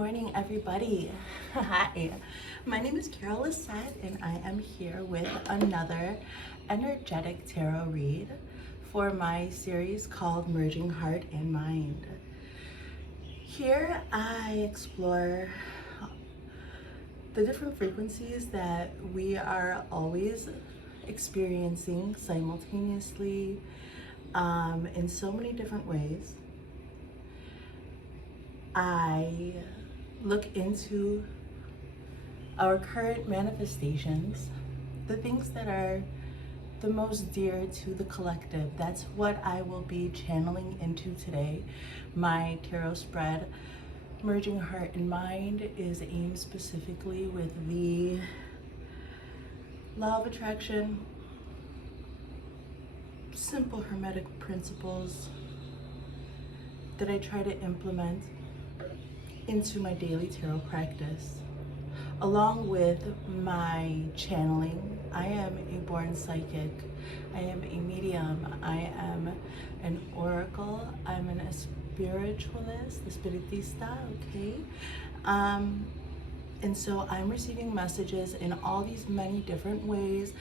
morning, everybody. Hi, my name is Carol Lissette, and I am here with another energetic tarot read for my series called Merging Heart and Mind. Here I explore the different frequencies that we are always experiencing simultaneously in so many different ways. I look into our current manifestations, the things that are the most dear to the collective. That's what I will be channeling into today. My tarot spread, Merging Heart and Mind, is aimed specifically with the law of attraction, simple hermetic principles that I try to implement into my daily tarot practice. Along with my channeling, I am a born psychic, I am a medium, I am an oracle, I'm a spiritualist, the spiritista, okay? And so I'm receiving messages in all these many different ways.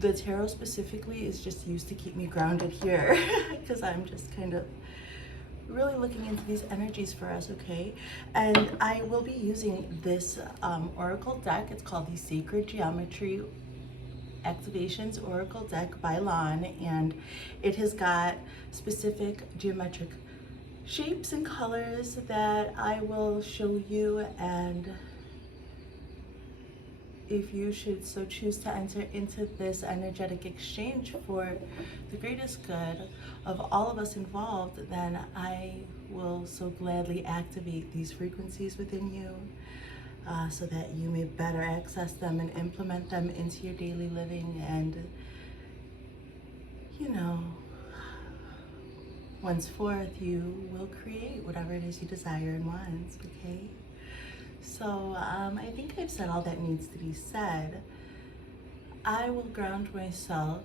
The tarot specifically is just used to keep me grounded here because I'm just kind of really looking into these energies for us, okay? And I will be using this oracle deck. It's called the Sacred Geometry Activations Oracle Deck by Lon, and it has got specific geometric shapes and colors that I will show you, and if you should so choose to enter into this energetic exchange for the greatest good of all of us involved, then I will so gladly activate these frequencies within you so that you may better access them and implement them into your daily living. And, you know, henceforth, you will create whatever it is you desire and want, okay? So I think I've said all that needs to be said. I will ground myself.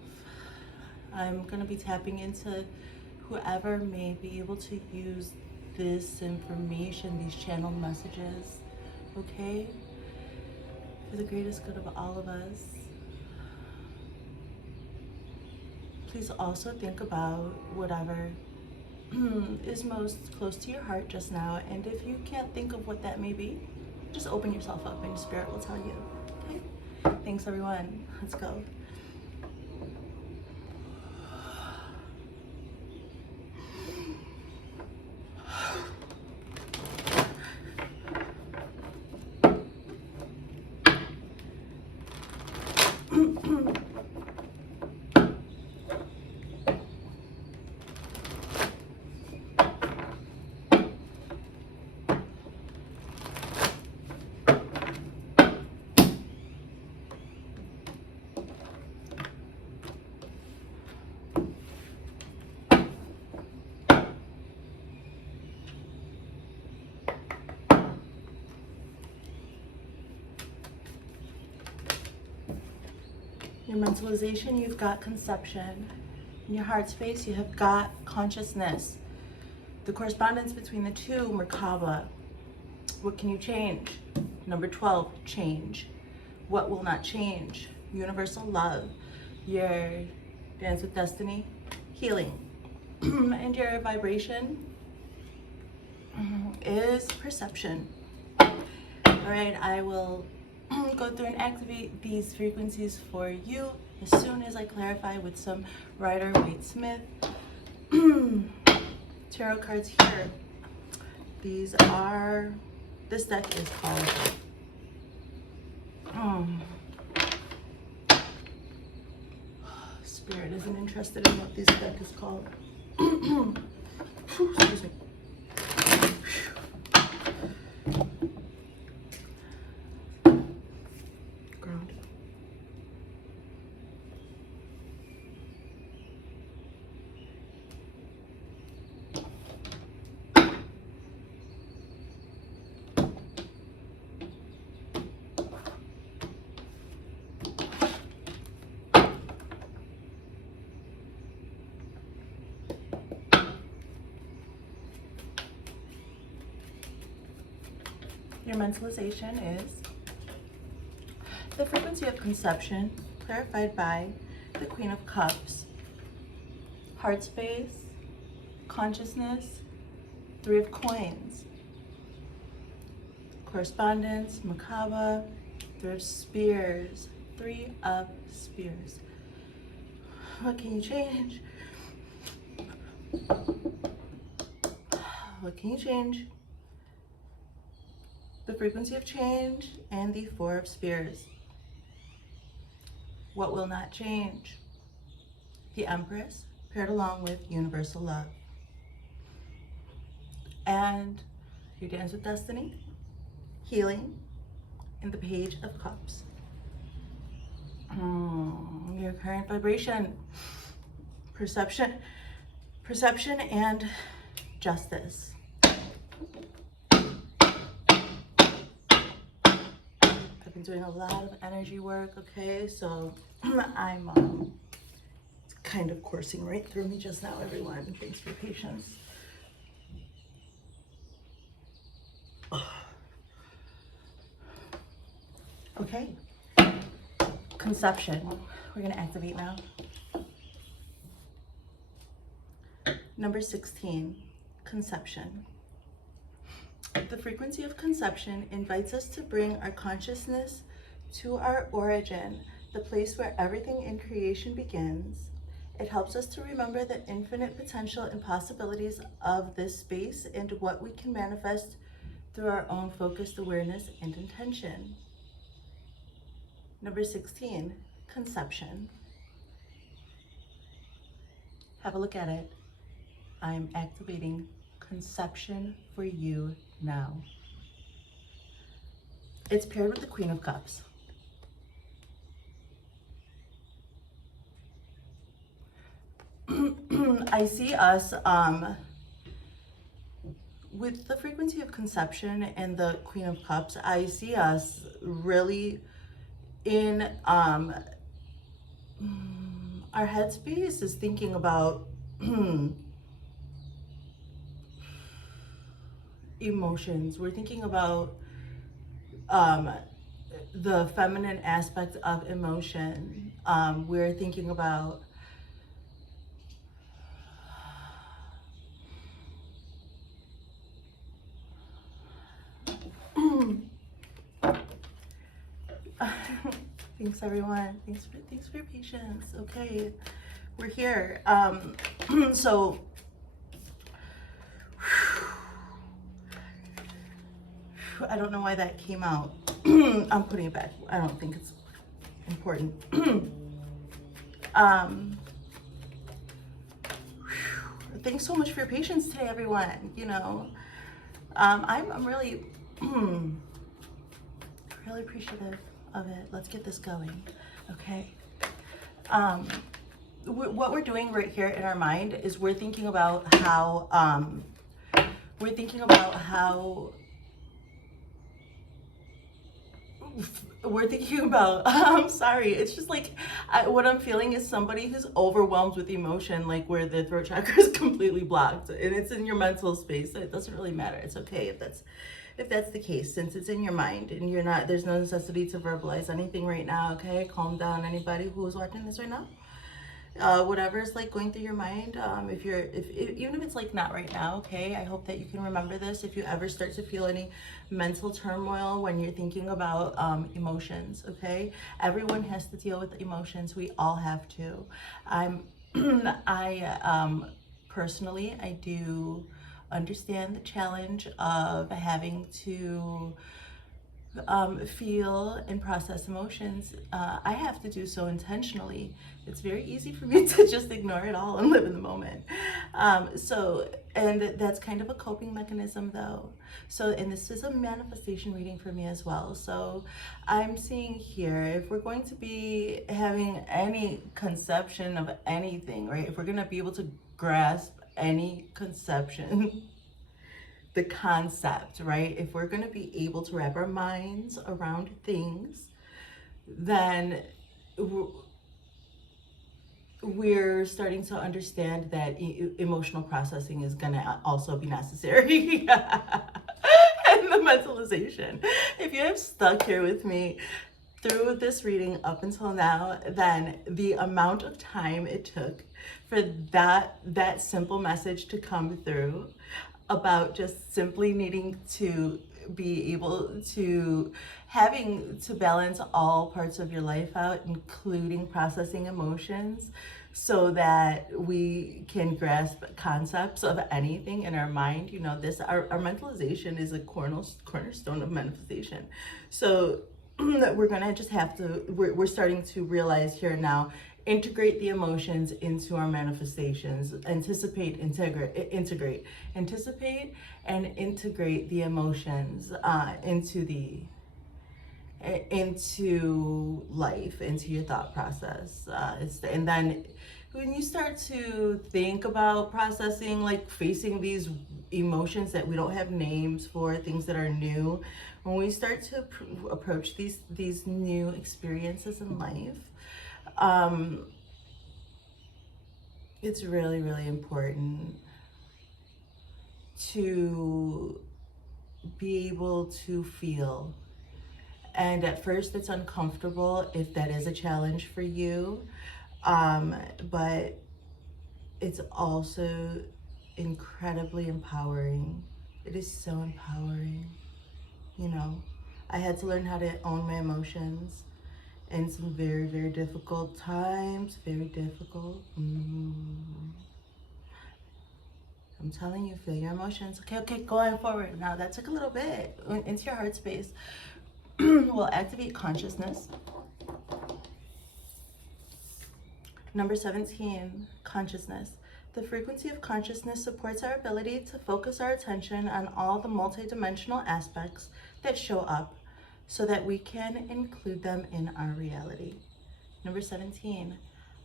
I'm going to be tapping into whoever may be able to use this information, these channeled messages, okay? For the greatest good of all of us. Please also think about whatever is most close to your heart just now, and if you can't think of what that may be, just open yourself up and your spirit will tell you, okay? Thanks everyone, let's go. Your mentalization, you've got conception. In your heart space, you have got consciousness. The correspondence between the two, Merkaba. What can you change? Number 12, change. What will not change? Universal love. Your dance with destiny, healing. And your vibration is perception. All right, I will go through and activate these frequencies for you as soon as I clarify with some Rider-Waite-Smith tarot cards here. This deck is called Spirit isn't interested in what this deck is called. Excuse me. Your mentalization is the frequency of conception, clarified by the Queen of Cups, heart space, consciousness, 3 of Coins, correspondence, Merkaba, 3 of Spears, 3 of Spears. What can you change? What can you change? The frequency of change and the 4 of Spears. What will not change? The Empress, paired along with universal love. And your Dance with Destiny, healing, and the Page of Cups. Your current vibration, perception and justice. I've been doing a lot of energy work, okay? So I'm it's kind of coursing right through me just now, everyone. Thanks for your patience. Okay. Conception. We're gonna activate now. Number 16, conception. The frequency of conception invites us to bring our consciousness to our origin, the place where everything in creation begins. It helps us to remember the infinite potential and possibilities of this space and what we can manifest through our own focused awareness and intention. Number 16, conception. Have a look at it. I'm activating conception for you now. It's paired with the Queen of Cups. I see us with the frequency of conception and the Queen of Cups. I see us really in our headspace is thinking about emotions. We're thinking about the feminine aspect of emotion. We're thinking about thanks everyone. Thanks for your patience. Okay, we're here. So I don't know why that came out. I'm putting it back. I don't think it's important. Thanks so much for your patience today, everyone. You know, I'm really really appreciative of it. Let's get this going, okay? What we're doing right here in our mind is we're thinking about how I'm sorry, it's just like what I'm feeling is somebody who's overwhelmed with emotion, like where the throat chakra is completely blocked and it's in your mental space. It doesn't really matter. It's okay if that's the case, since it's in your mind and there's no necessity to verbalize anything right now. Okay, calm down, anybody who's watching this right now. Whatever's like going through your mind, even if it's like not right now, okay, I hope that you can remember this. If you ever start to feel any mental turmoil when you're thinking about emotions, okay, everyone has to deal with emotions. We all have to. Personally, I do understand the challenge of having to feel and process emotions. I have to do so intentionally. It's very easy for me to just ignore it all and live in the moment. And that's kind of a coping mechanism though. And this is a manifestation reading for me as well. So I'm seeing here, if we're going to be having any conception of anything, right? If we're gonna be able to grasp any conception, the concept, right? If we're going to be able to wrap our minds around things, then we're starting to understand that emotional processing is going to also be necessary. And the mentalization. If you have stuck here with me through this reading up until now, then the amount of time it took for that simple message to come through about just simply needing to be able to having to balance all parts of your life out, including processing emotions, so that we can grasp concepts of anything in our mind. You know, this our mentalization is a cornerstone of manifestation. So we're gonna just have to, we're starting to realize here now, integrate the emotions into our manifestations. Anticipate and integrate the emotions into life, into your thought process. And then when you start to think about processing, like facing these emotions that we don't have names for, things that are new, when we start to approach these new experiences in life, it's really, really important to be able to feel. And at first it's uncomfortable if that is a challenge for you, but it's also incredibly empowering. It is so empowering. You know, I had to learn how to own my emotions in some very, very difficult times, very difficult. I'm telling you, feel your emotions. Okay, going forward. Now that took a little bit into your heart space. We'll activate consciousness. Number 17, consciousness. The frequency of consciousness supports our ability to focus our attention on all the multidimensional aspects that show up so that we can include them in our reality. Number 17,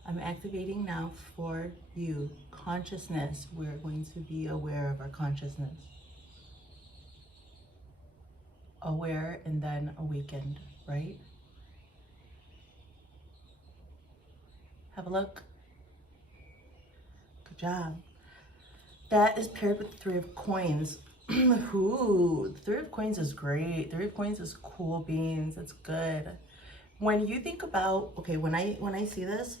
I'm activating now for you. Consciousness. We're going to be aware of our consciousness. Aware and then awakened, right? Have a look. Good job. That is paired with the Three of Coins. Ooh, the Three of Coins is great. Three of Coins is cool beans. It's good. When you think about, okay, when I see this,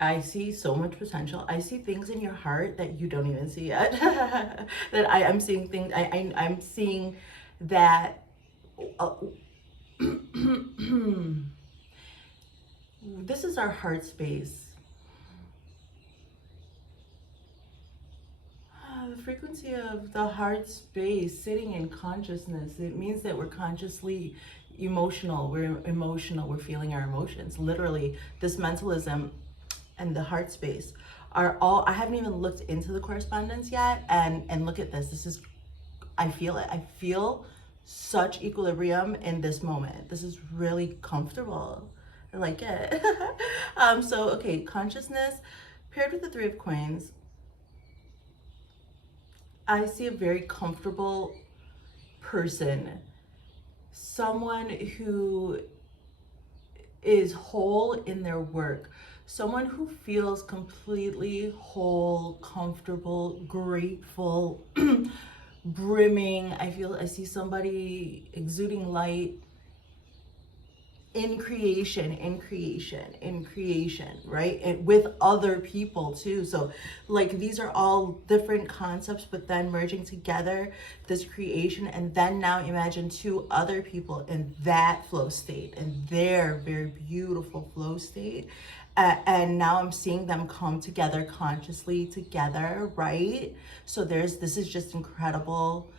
I see so much potential. I see things in your heart that you don't even see yet. That I'm seeing things. I'm seeing that. This is our heart space. The frequency of the heart space sitting in consciousness. It means that we're consciously emotional. We're emotional. We're feeling our emotions. Literally, this mentalism and the heart space are all, I haven't even looked into the correspondence yet, and look at this. This is, I feel it. I feel such equilibrium in this moment. This is really comfortable. I like it. So, okay, consciousness paired with the Three of Coins. I see a very comfortable person, someone who is whole in their work, someone who feels completely whole, comfortable, grateful, brimming. I see somebody exuding light in creation, right? And with other people too. So like these are all different concepts, but then merging together this creation. And then now imagine two other people in that flow state, and their very beautiful flow state. And now I'm seeing them come together consciously together, right? So this is just incredible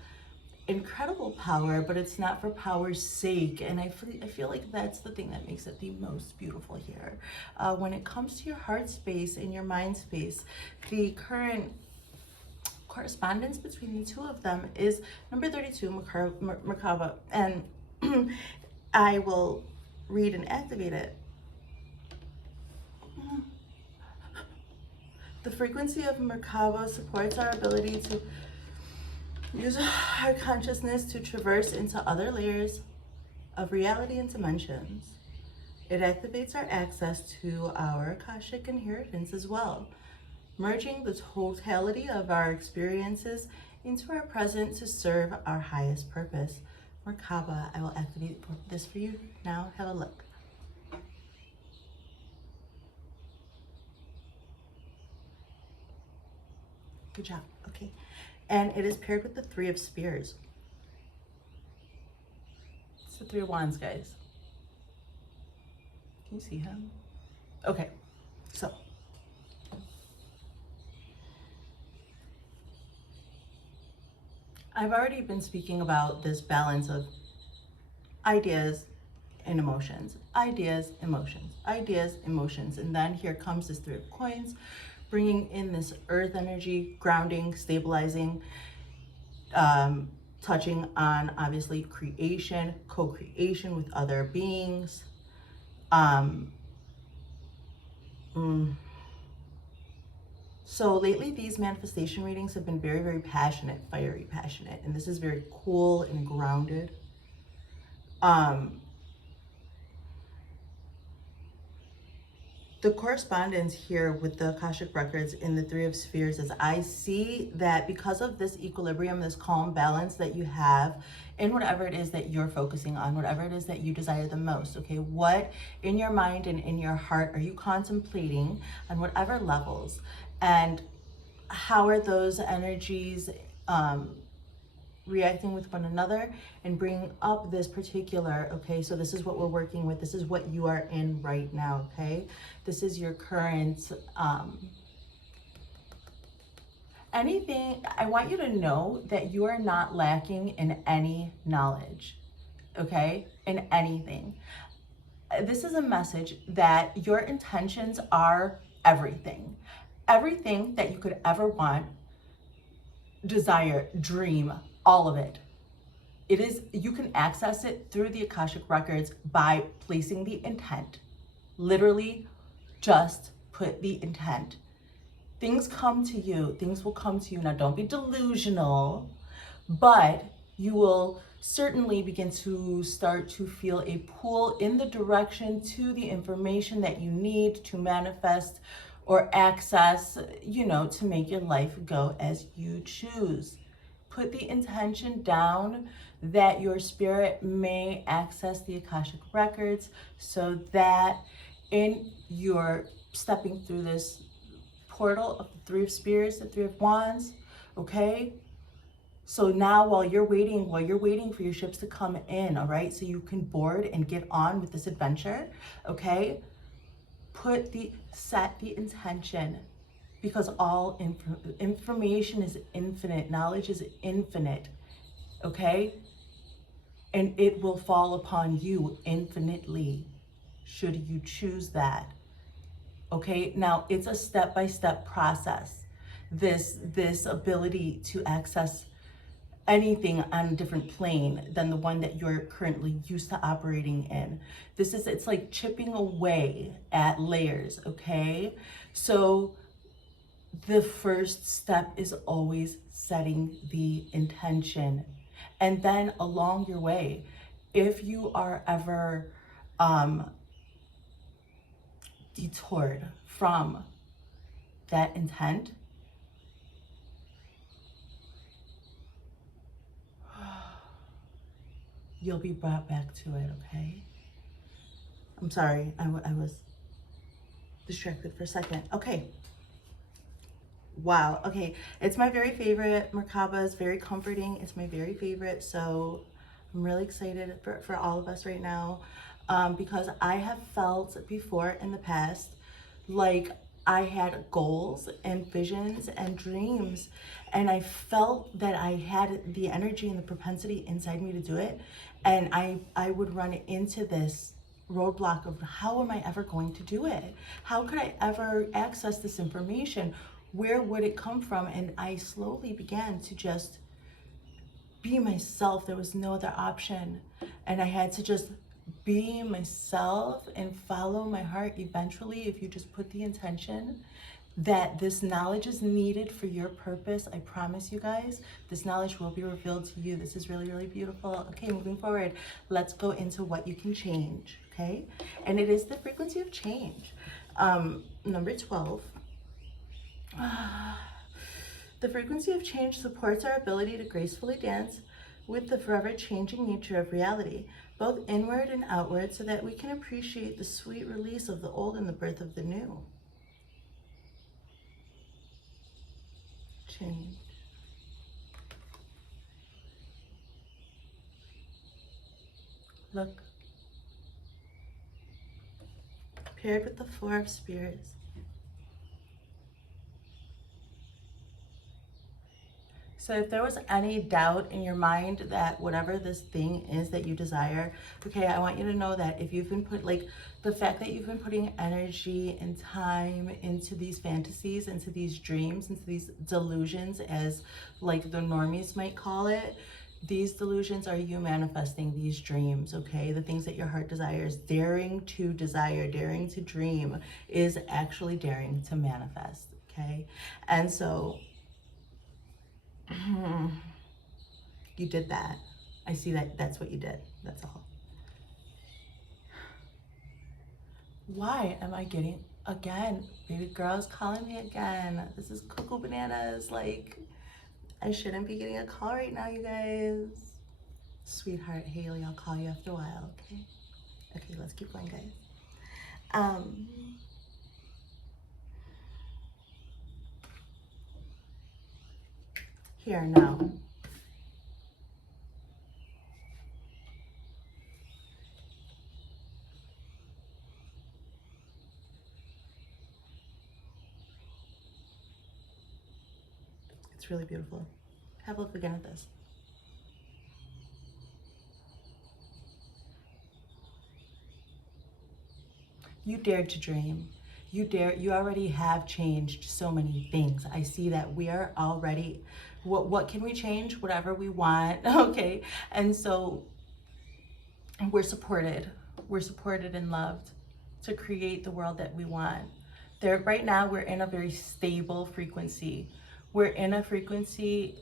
power, but it's not for power's sake. And I feel like that's the thing that makes it the most beautiful here. When it comes to your heart space and your mind space, the current correspondence between the two of them is number 32, Merkaba. And I will read and activate it. The frequency of Merkaba supports our ability to use our consciousness to traverse into other layers of reality and dimensions. It activates our access to our Akashic inheritance as well. merging the totality of our experiences into our present to serve our highest purpose. Merkaba, I will activate this for you now. Have a look. Good job. Okay. And it is paired with the Three of Spears. It's the Three of Wands, guys. Can you see him? Okay. So I've already been speaking about this balance of ideas and emotions, ideas, emotions, ideas, emotions. And then here comes this Three of Coins, bringing in this earth energy, grounding, stabilizing, touching on obviously creation, co-creation with other beings. So lately these manifestation readings have been very, very passionate, fiery passionate, and this is very cool and grounded. The correspondence here with the Akashic Records in the Three of Spheres is I see that because of this equilibrium, this calm balance that you have in whatever it is that you're focusing on, whatever it is that you desire the most, okay? What in your mind and in your heart are you contemplating on whatever levels? And how are those energies reacting with one another and bringing up this particular, okay, so this is what we're working with, this is what you are in right now, okay? This is your current, anything, I want you to know that you are not lacking in any knowledge, okay, in anything. This is a message that your intentions are everything. Everything that you could ever want, desire, dream, all of it. It is, you can access it through the Akashic Records by placing the intent. Literally, just put the intent. Things come to you, things will come to you. Now, don't be delusional, but you will certainly begin to start to feel a pull in the direction to the information that you need to manifest or access, you know, to make your life go as you choose. Put the intention down that your spirit may access the Akashic Records so that in your stepping through this portal of the Three of Spears, the Three of Wands, okay? So now while you're waiting for your ships to come in, all right? So you can board and get on with this adventure, okay? Set the intention, because all information is infinite, knowledge is infinite, okay? And it will fall upon you infinitely, should you choose that, okay? Now, it's a step-by-step process, this ability to access anything on a different plane than the one that you're currently used to operating in. It's like chipping away at layers, okay? So the first step is always setting the intention. And then along your way, if you are ever detoured from that intent, you'll be brought back to it, okay? I'm sorry, I was distracted for a second. Okay. Wow, okay. It's my very favorite. Merkaba is very comforting. It's my very favorite. So I'm really excited for all of us right now because I have felt before in the past like I had goals and visions and dreams, and I felt that I had the energy and the propensity inside me to do it. And I would run into this roadblock of how am I ever going to do it? How could I ever access this information? Where would it come from? And I slowly began to just be myself. There was no other option. And I had to just be myself and follow my heart. Eventually, if you just put the intention that this knowledge is needed for your purpose, I promise you guys, this knowledge will be revealed to you. This is really, really beautiful. Okay, moving forward, let's go into what you can change, okay? And it is the frequency of change. Number 12. The frequency of change supports our ability to gracefully dance with the forever changing nature of reality, both inward and outward, so that we can appreciate the sweet release of the old and the birth of the new. Change. Look. Paired with the Four of Spirits. So if there was any doubt in your mind that whatever this thing is that you desire, okay, I want you to know that if you've been the fact that you've been putting energy and time into these fantasies, into these dreams, into these delusions, as like the normies might call it, these delusions are you manifesting these dreams, okay? The things that your heart desires, daring to desire, daring to dream is actually daring to manifest, okay? And so, you did that. I see that that's what you did. That's all. Why am I getting, again, baby girl's calling me again. This is cuckoo bananas. Like, I shouldn't be getting a call right now, you guys. Sweetheart, Haley, I'll call you after a while, okay? Okay, let's keep going, guys. Here now. It's really beautiful. Have a look again at this. You dared to dream. You already have changed so many things. I see that we are already, what can we change? Whatever we want, okay? And so we're supported and loved to create the world that we want. Right now, we're in a very stable frequency. We're in a frequency,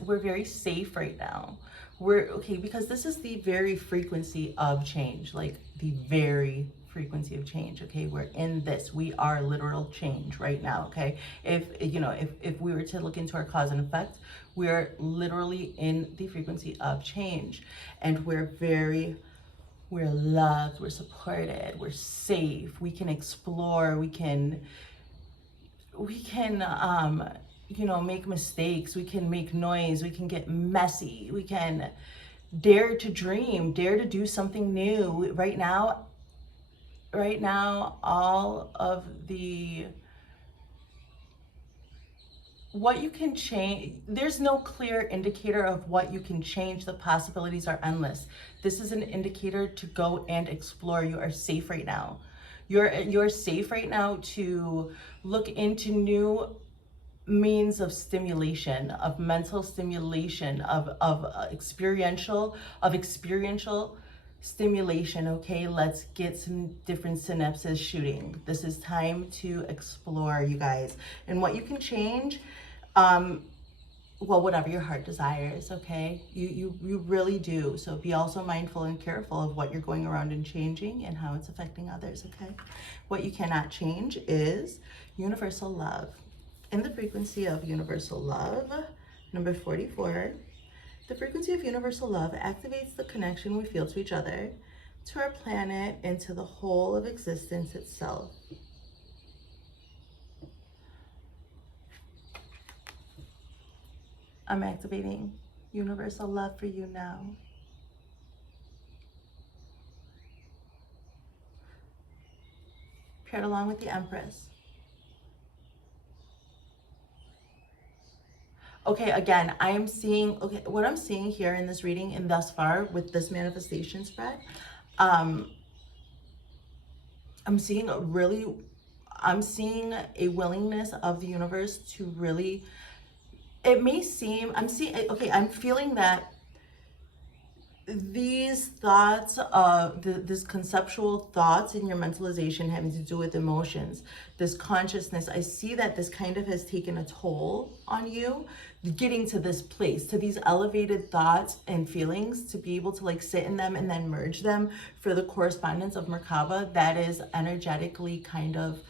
we're very safe right now. Okay, because this is the very frequency of change, like the very frequency of change, okay? We're in this, we are literal change right now, okay? If we were to look into our cause and effect, we're literally in the frequency of change, and we're loved, we're supported, we're safe, we can explore, we can make mistakes, we can make noise, we can get messy, we can dare to dream, dare to do something new. Right now, all of what you can change, there's no clear indicator of what you can change. The possibilities are endless. This is an indicator to go and explore. You are safe right now. You're safe right now to look into new means of stimulation, of mental stimulation, of experiential stimulation, okay? Let's get some different synapses shooting. This is time to explore, you guys. And what you can change, whatever your heart desires, okay? You really do. So be also mindful and careful of what you're going around and changing and how it's affecting others, okay? What you cannot change is universal love. In the frequency of universal love, number 44, the frequency of universal love activates the connection we feel to each other, to our planet, and to the whole of existence itself. I'm activating universal love for you now. Paired along with the Empress. Okay, again, what I'm seeing here in this reading and thus far with this manifestation spread, I'm seeing a willingness of the universe to really, I'm feeling that these thoughts, this conceptual thoughts in your mentalization having to do with emotions, this consciousness, I see that this kind of has taken a toll on you, getting to this place, to these elevated thoughts and feelings, to be able to like sit in them and then merge them for the correspondence of Merkaba that is energetically kind of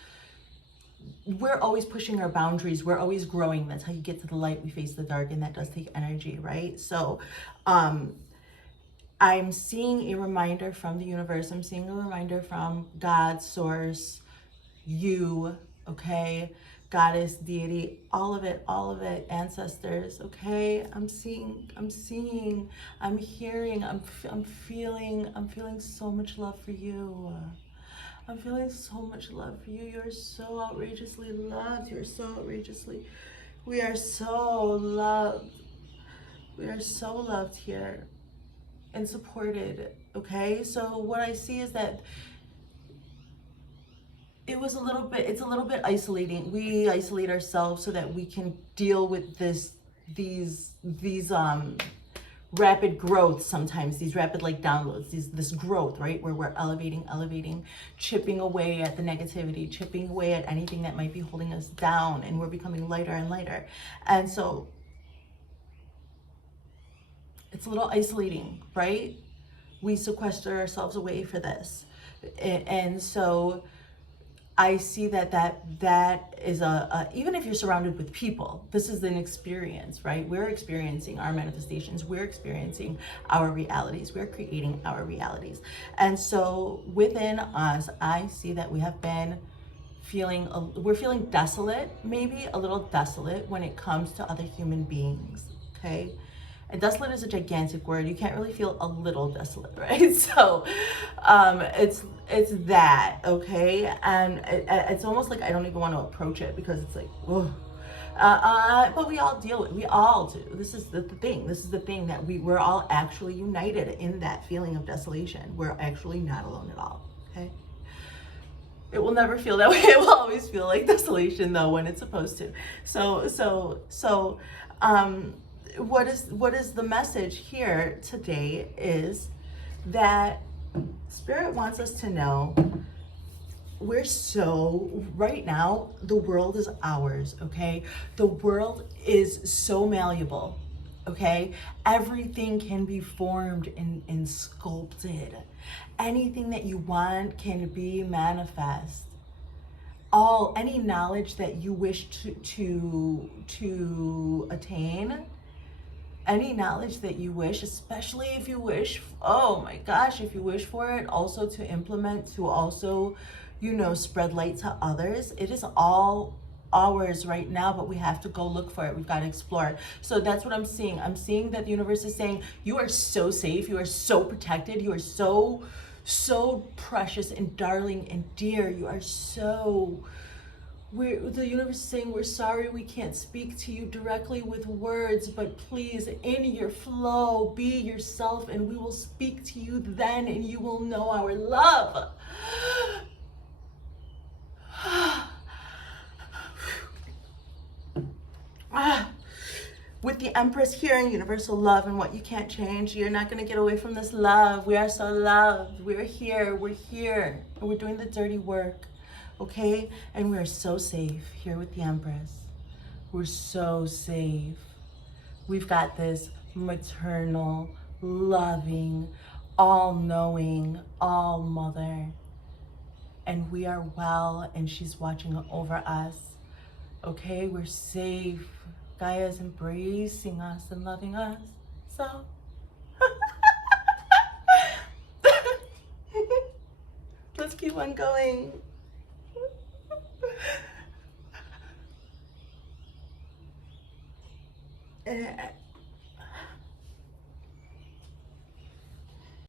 we're always pushing our boundaries. We're always growing. That's how you get to the light. We face the dark, and that does take energy, right? So I'm seeing a reminder from the universe. I'm seeing a reminder from God, source, you, okay? Goddess, deity, all of it, ancestors, okay? I'm seeing, I'm hearing, I'm feeling so much love for you. I'm feeling so much love for you. You're so outrageously loved. You're so outrageously, we are so loved. We are so loved here and supported, okay? So what I see is that it's a little bit isolating. We isolate ourselves so that we can deal with these rapid growth sometimes, these rapid like downloads, this growth, right? Where we're elevating, chipping away at the negativity, chipping away at anything that might be holding us down, and we're becoming lighter and lighter. And so it's a little isolating, right? We sequester ourselves away for this. And so I see that is even if you're surrounded with people, this is an experience, right? We're experiencing our manifestations. We're experiencing our realities. We're creating our realities. And so within us, I see that we have been we're feeling desolate, maybe a little desolate when it comes to other human beings, okay? And desolate is a gigantic word. You can't really feel a little desolate, right? So it's that, okay? And it's almost like I don't even want to approach it because it's like, whoa. But we all deal with it. We all do. This is the thing. This is the thing that we're all actually united in that feeling of desolation. We're actually not alone at all, okay? It will never feel that way. It will always feel like desolation though when it's supposed to. What is the message here today is that Spirit wants us to know right now, the world is ours, okay? The world is so malleable, okay? Everything can be formed and sculpted. Anything that you want can be manifest. Any knowledge that you wish to attain, any knowledge that you wish, especially if you wish, oh my gosh, if you wish for it also to implement, to also, spread light to others, it is all ours right now, but we have to go look for it. We've got to explore it. So that's what I'm seeing. I'm seeing that the universe is saying, you are so safe, you are so protected, you are so precious and darling and dear. You are the universe is saying, we're sorry we can't speak to you directly with words, but please, in your flow, be yourself, and we will speak to you then, and you will know our love. With the Empress here in universal love and what you can't change, you're not going to get away from this love. We are so loved. We're here, and we're doing the dirty work, okay? And we're so safe here with the Empress. We're so safe. We've got this maternal, loving, all-knowing, all-mother. And we are well, and she's watching over us, okay? We're safe. Gaia's embracing us and loving us. So, let's keep on going.